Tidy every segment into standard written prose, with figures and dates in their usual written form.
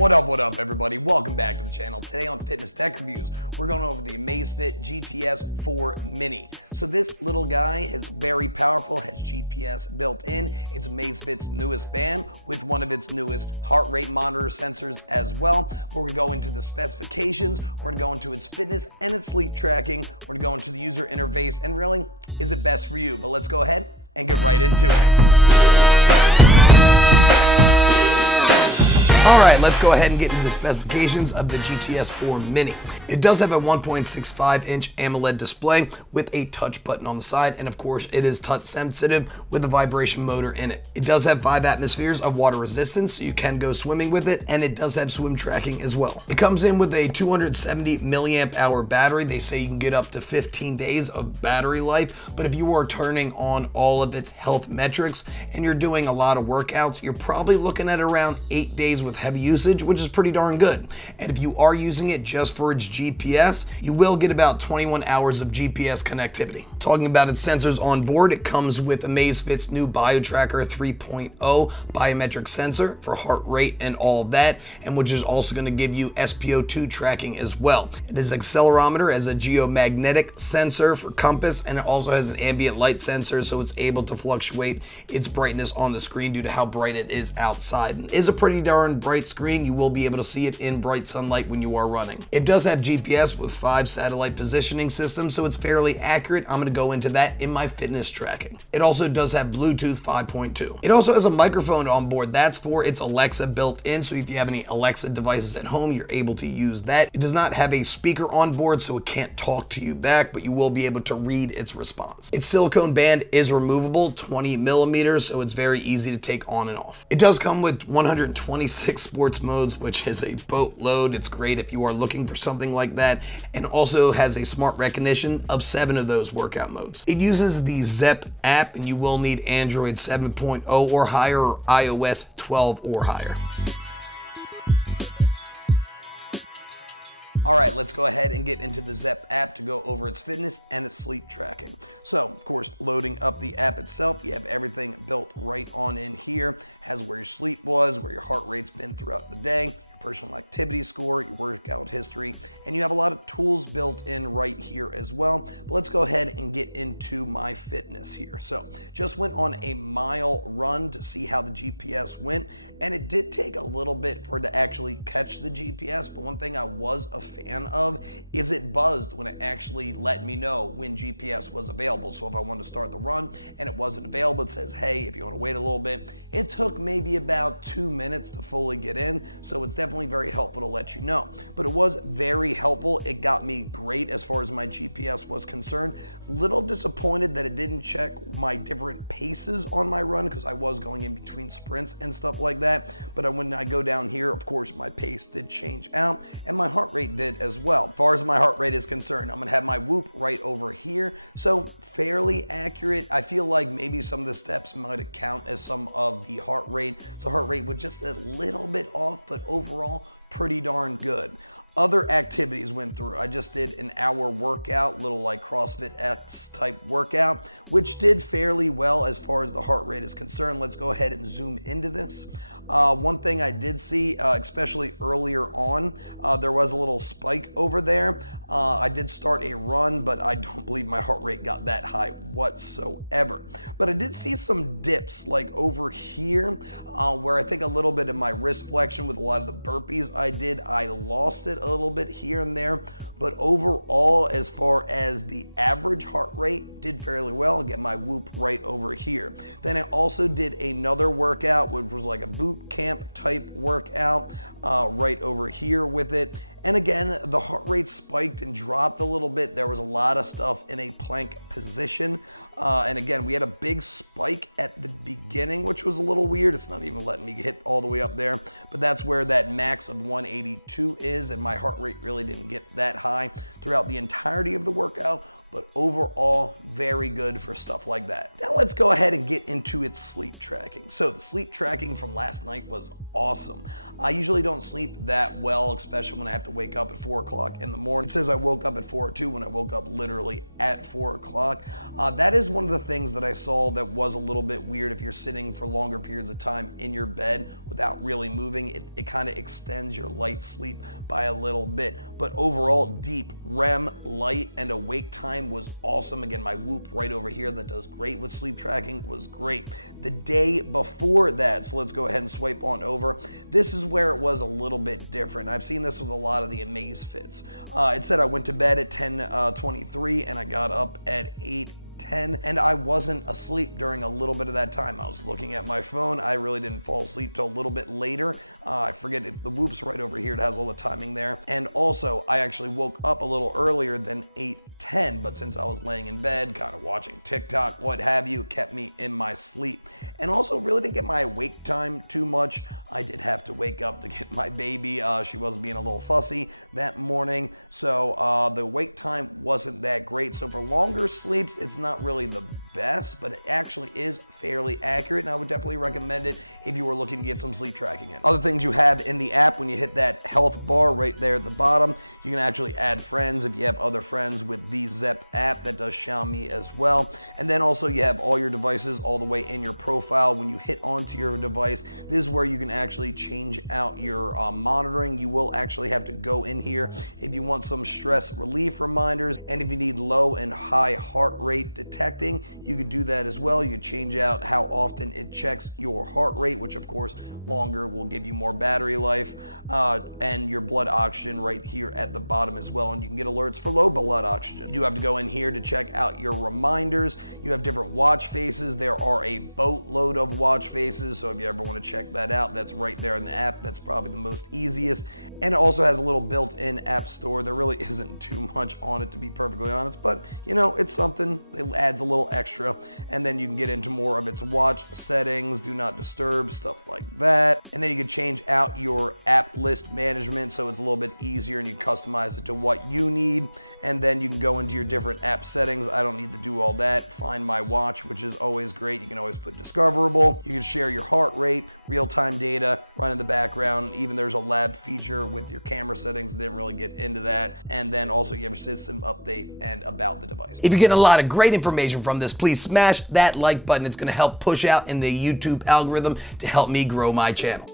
What up, everybody? Welcome back to the channel. Today on Fitness Tech Reviews, we're going over the Amazfit GTS 4 Mini. So this little guy is very powerful, has GPS built in. It's Amazfit's newest band with one of its newest heart rate monitor sensors as well. We're gonna go into the specifications, we're gonna go into its fitness and its sleep tracking, we're gonna go into the user interface, and really, is it best for you? But let's go ahead and get right into it. All right, let's go ahead and get into the specifications of the GTS 4 Mini. It does have a 1.65-inch AMOLED display with a touch button on the side, and of course, it is touch sensitive with a vibration motor in it. It does have 5 atmospheres of water resistance, so you can go swimming with it, and it does have swim tracking as well. It comes in with a 270 milliamp hour battery. They say you can get up to 15 days of battery life, but if you are turning on all of its health metrics and you're doing a lot of workouts, you're probably looking at around 8 days with heavy usage, which is pretty darn good. And if you are using it just for its GPS, you will get about 21 hours of GPS connectivity. Talking about its sensors on board, it comes with Amazfit's new BioTracker 3.0 biometric sensor for heart rate and all that, and which is also going to give you SpO2 tracking as well. It is accelerometer as a geomagnetic sensor for compass, and it also has an ambient light sensor, so it's able to fluctuate its brightness on the screen due to how bright it is outside. It is a pretty darn bright screen. You will be able to see it in bright sunlight when you are running. It does have GPS with 5 satellite positioning systems, so it's fairly accurate. I'm going to go into that in my fitness tracking. It also does have Bluetooth 5.2. It also has a microphone on board. That's for its Alexa built in, so if you have any Alexa devices at home, you're able to use that. It does not have a speaker on board, so it can't talk to you back, but you will be able to read its response. Its silicone band is removable, 20 millimeters, so it's very easy to take on and off. It does come with 126 sports modes, which is a boatload. It's great if you are looking for something like that, and also has a smart recognition of 7 of those workout modes. It uses the Zepp app, and you will need Android 7.0 or higher or iOS 12 or higher. All right, let's go ahead and get into the Zepp app to go over its fitness and its sleep tracking. So, of course, loading up the app itself, you have everything built right on in here. Has where your sleep was, where your heart rate's been throughout the day, personal activity score, your workout history, and you have a lot of tools built in right here as well. But let's go ahead and get into my fitness here. So just went on a mile run to see how the GPS went, and it did take a little bit for it to actually catch the GPS, but one thing I was a fan of is it buzzed when it actually let me know when GPS was available. So if I wanted to start the run and it wasn't available, it says, hey, if you want to wait a little bit. It took maybe about 2 minutes to fully get in, so it's definitely very helpful to let you know. But it was very helpful. It got me great as far as my GPS was concerned. Little disappointed that it didn't check my different paces on my run because I was going in between sprints and stuff like that. But when I go down here, of course, my pace did change out and my heart rate did as well. As far as my heart rate is concerned, I'm gonna have my Whoop right over here. So fairly accurate. I feel like maybe some of the steps might account as some of the heart rate. So heart rate was just a little bit off, but overall, pretty darn good. Other activities went through. I just did an hour workout, little like CrossFit X type workout, which did fairly well as far as the heart rate is concerned. Let's go ahead and zoom into this. One thing I did see, especially earlier on, there was a little spike over there. I did start a run, but I don't believe my heart rate got that high whatsoever. But I did see some dips like over here, where I think a little bit of my wrist flexion with a lot of the burpees I did, I lost it a little bit here and there. But overall, as far as the average heart rate, did fairly well. Again, my Whoop right over here. Then I also did another workout, which was like a boot camp type workout, right over here with it. And again, the heart rate spiked and dropped a little bit. There was a lot of stuff in a plank position. And again, we had a big spike at the beginning, which was a little weird. It's not even letting me hit all the way up there, but that's where that max of 182 is. And my heart rate really didn't get that high throughout the entirety of the workout. but overall, very good for stuff like that. Now let's go ahead and get into its sleep tracking. So the sleep tracking from last night was awesome. I usually don't sleep that well, especially when I have to wake up at 4 o'clock in the morning. It says I woke up at 4:02 when I woke up literally at 4 o'clock. That is one of the things that I saw that was a little bit weird. If you're sitting for longer periods of time in your bed without really moving, it kind of extends your light sleep by a little bit. But overall, deep REM, light, and awake time was awesome. Again, my Whoop right over here that does great with sleep tracking was great. The day before that, so let's go ahead and swipe on over. This is where it was a little bit different. I've seen this with a lot of the Amazfits. It said I went to bed at 10:23 and I got up at 8:10, and I wasn't asleep during a little bit of that time. I was looking at my phone. I really didn't fall asleep till a little bit later. I forget it, the Whoop's right over here. It has all the timing there. And also, I actually woke up a little earlier than 8:10, but since I was laying in bed, kind of watching TikTok, what have you, it kept me in my sleep. And also really didn't get my awake time too much. I did have to wake up to get my baby. She was being a little fussy that morning, so the wake time wasn't that great. So for longer sleeps, it's not really the best, but it actually is fairly accurate, and I would definitely recommend it if you were looking to get some sleep tracking in. Other things you have in the app, when you hit that health bar right there at the bottom, you can actually add friends if you have other friends with the Zepp app. That does Xiaomi as well. And then also you have all your devices all the way in your profile. When you hit onto your device, this is where you can actually change out your monitoring. You will actually have to go in here if you want some stress relief reminders, and if you need low and high heart rate detecting, you could do that as well. You could change out how often it checks your heart rate, which of course longer will give you more battery life, and your blood oxygen right here at the bottom as well, and you can get alerts for low blood oxygen. You do have to go in here to check out your reminders. You have different watch faces. There are a boatload of watch faces, so if you ever want to check that out, that's right there in the app. That's probably the most easiest, and it also has a little built-in app store. There really isn't too much on it, to be perfectly honest, but you know, it's something. It adds a little extra, and then you can get into more of its watch settings, do not disturb, stuff like that. And then you can change out your app list management, so it's a little bit easier, and you can customize it to what you need. And then you can go into your different app settings. I don't need to do all that. Find my watch, which is always great. You can always put discoverable. You can share your heart rate, real-time data, run in the background. Even there's a lab feature with your camera settings. Didn't really get into that. And then also you have a system update and about the device. If you're getting a lot of great information from this, please smash that like button. It's going to help push out in the YouTube algorithm to help me grow my channel.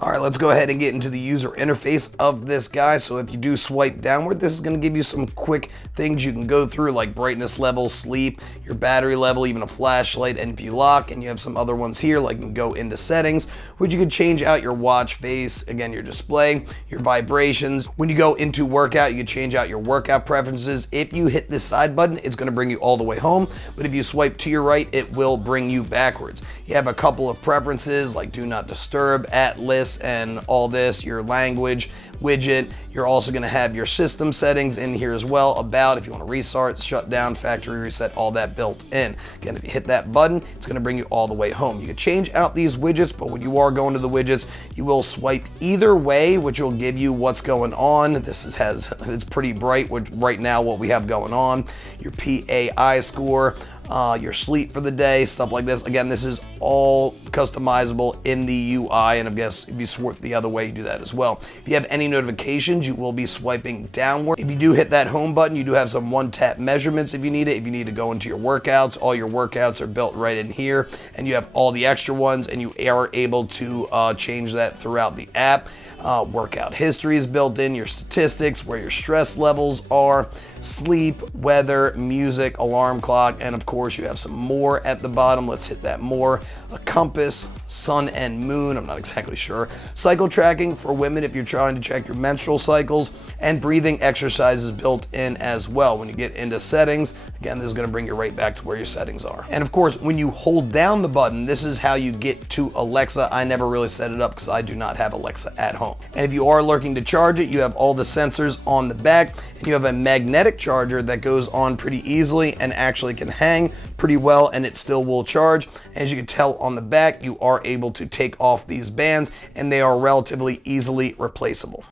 All right, let's go ahead and get into the user interface of this guy. So if you do swipe downward, this is going to give you some quick things you can go through, like brightness level, sleep, your battery level, even a flashlight, and if you lock, and you have some other ones here, like you can go into settings, which you can change out your watch face, again, your display, your vibrations. When you go into workout, you can change out your workout preferences. If you hit this side button, it's going to bring you all the way home, but if you swipe to your right, it will bring you backwards. You have a couple of preferences like do not disturb, at list, and all this, your language widget. You're also going to have your system settings in here as well, about if you want to restart, shut down, factory reset, all that built in. Again, if you hit that button, it's going to bring you all the way home. You can change out these widgets, but when you are going to the widgets, you will swipe either way, which will give you what's going on. It's pretty bright right now what we have going on. Your PAI score, your sleep for the day, stuff like this. Again, this is all customizable in the UI, and I guess if you swipe the other way, you do that as well. If you have any notifications, you will be swiping downward. If you do hit that home button, you do have some one-tap measurements if you need it. If you need to go into your workouts, all your workouts are built right in here, and you have all the extra ones, and you are able to change that throughout the app. Workout history is built in, your statistics, where your stress levels are, sleep, weather, music, alarm clock, and of course you have some more at the bottom. Let's hit that more. A compass, sun and moon, I'm not exactly sure. Cycle tracking for women if you're trying to check your menstrual cycles, and breathing exercises built in as well. When you get into settings, again, this is going to bring you right back to where your settings are. And of course, when you hold down the button, this is how you get to Alexa. I never really set it up because I do not have Alexa at home. And if you are looking to charge it, you have all the sensors on the back, and you have a magnetic charger that goes on pretty easily and actually can hang pretty well, and it still will charge. As you can tell on the back, you are able to take off these bands, and they are relatively easily replaceable.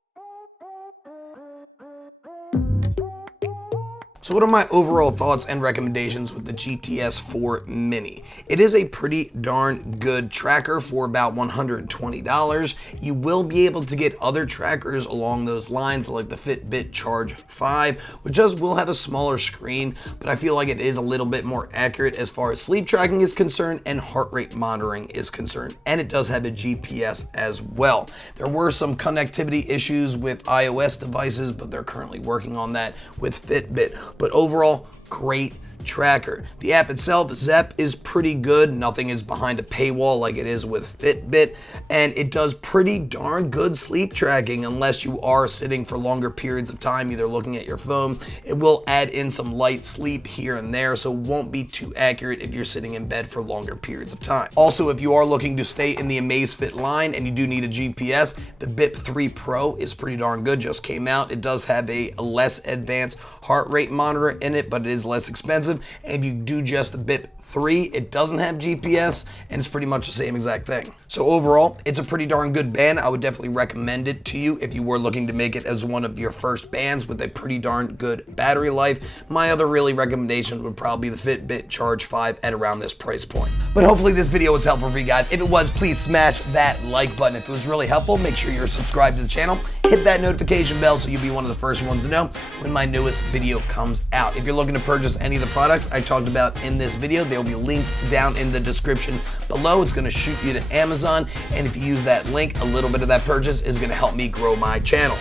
So what are my overall thoughts and recommendations with the GTS 4 Mini? It is a pretty darn good tracker for about $120. You will be able to get other trackers along those lines like the Fitbit Charge 5, which will have a smaller screen, but I feel like it is a little bit more accurate as far as sleep tracking is concerned and heart rate monitoring is concerned. And it does have a GPS as well. There were some connectivity issues with iOS devices, but they're currently working on that with Fitbit. But overall, great tracker. The app itself, Zepp, is pretty good. Nothing is behind a paywall like it is with Fitbit, and it does pretty darn good sleep tracking unless you are sitting for longer periods of time, either looking at your phone. It will add in some light sleep here and there, so it won't be too accurate if you're sitting in bed for longer periods of time. Also, if you are looking to stay in the Amazfit line and you do need a GPS, the BIP 3 Pro is pretty darn good, just came out. It does have a less advanced heart rate monitor in it, but it is less expensive. And if you do just the BIP 3, it doesn't have GPS, and it's pretty much the same exact thing. So overall, it's a pretty darn good band. I would definitely recommend it to you if you were looking to make it as one of your first bands with a pretty darn good battery life. My other really recommendation would probably be the Fitbit Charge 5 at around this price point. But hopefully this video was helpful for you guys. If it was, please smash that like button. If it was really helpful, make sure you're subscribed to the channel. Hit that notification bell so you'll be one of the first ones to know when my newest video comes out. If you're looking to purchase any of the products I talked about in this video, they'll be linked down in the description below. It's going to shoot you to Amazon, and if you use that link, a little bit of that purchase is going to help me grow my channel.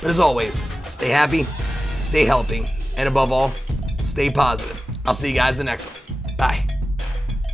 But as always, stay happy, stay healthy, and above all, stay positive. I'll see you guys in the next one.